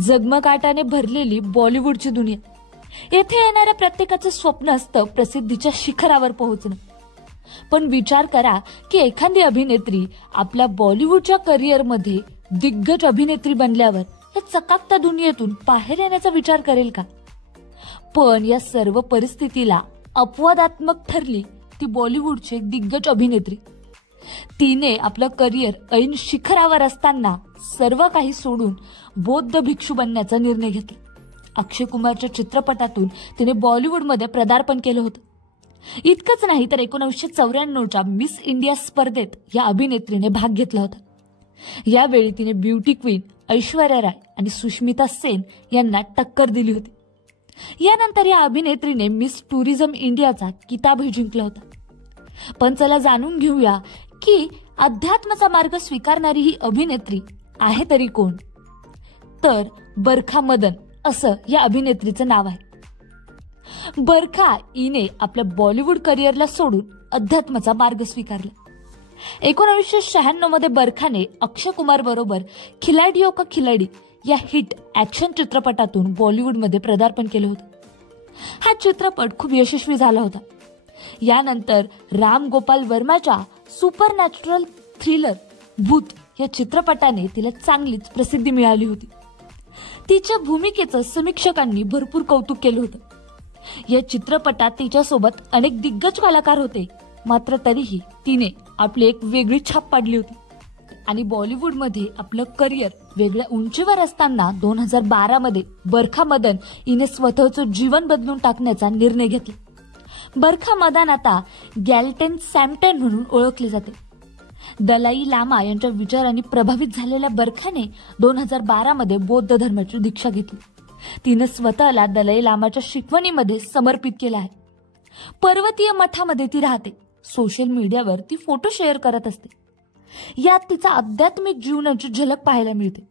जगमगाटाने भरलेली बॉलिवूडची दुनिया. येथे येणाऱ्या प्रत्येकाचं स्वप्न असतं प्रसिद्धीच्या शिखरावर पोहोचणं. पण विचार करा की एखादी अभिनेत्री आपल्या बॉलिवूडच्या करिअरमध्ये दिग्गज अभिनेत्री बनल्यावर या चकाकत्या दुनियेतून बाहेर येण्याचा विचार करेल का? पण या सर्व परिस्थितीला अपवादात्मक ठरली ती बॉलिवूडची दिग्गज अभिनेत्री. तिने आपलं करिअर ऐन शिखरावर असताना सर्व काही सोडून बौद्ध भिक्षू बनण्याचा निर्णय घेतला. अक्षय कुमारच्या चित्रपटातून तिने बॉलिवूडमध्ये पदार्पण केलं होतं. इतकंच नाही तर 1994च्या मिस इंडिया स्पर्धेत या अभिनेत्रीने भाग घेतला होता. यावेळी तिने ब्युटी क्वीन ऐश्वर्या राय आणि सुष्मिता सेन यांना टक्कर दिली होती. यानंतर या अभिनेत्रीने मिस टुरिझम इंडियाचा किताबही जिंकला होता. पण चला जाणून घेऊया की अध्यात्माचा मार्ग स्वीकारणारी ही अभिनेत्री आहे तरी कोण? तर बरखा मदन असं या अभिनेत्रीचं नाव आहे. बरखा हिने आपल्या बॉलिवूड करिअरला सोडून अध्यात्माचा मार्ग स्वीकारला. 1996 मध्ये बरखाने अक्षय कुमार बरोबर खिलाडियों का खिलाडी या हिट ऍक्शन चित्रपटातून बॉलिवूडमध्ये पदार्पण केलं होतं. हा चित्रपट खूप यशस्वी झाला होता. यानंतर राम गोपाल वर्माच्या सुपरनॅचरल थ्रिलर भूत या चित्रपटाने तिला चांगलीच प्रसिद्धी मिळाली होती. तिच्या भूमिकेचं समीक्षकांनी भरपूर कौतुक केलं होतं. या चित्रपटात तिच्यासोबत अनेक दिग्गज कलाकार होते. मात्र तरीही तिने आपली एक वेगळी छाप पाडली होती आणि बॉलिवूडमध्ये आपलं करिअर वेगळ्या उंचीवर असताना 2012 मध्ये बरखा मदन हिने स्वतःचं जीवन बदलून टाकण्याचा निर्णय घेतला. बरखा मदन आता गॅल्टेन सॅम्टन म्हणून ओळखले जाते. दलाई लामा यांच्या विचारांनी प्रभावित झालेल्या बरखाने 2012 मध्ये बौद्ध धर्माची दीक्षा घेतली. तिने स्वतःला दलाई लामाच्या शिकवणीमध्ये समर्पित केलं आहे. पर्वतीय मठामध्ये ती राहते. सोशल मीडियावर ती फोटो शेअर करत असते. यात तिचा आध्यात्मिक जीवनाची झलक पाहायला मिळते.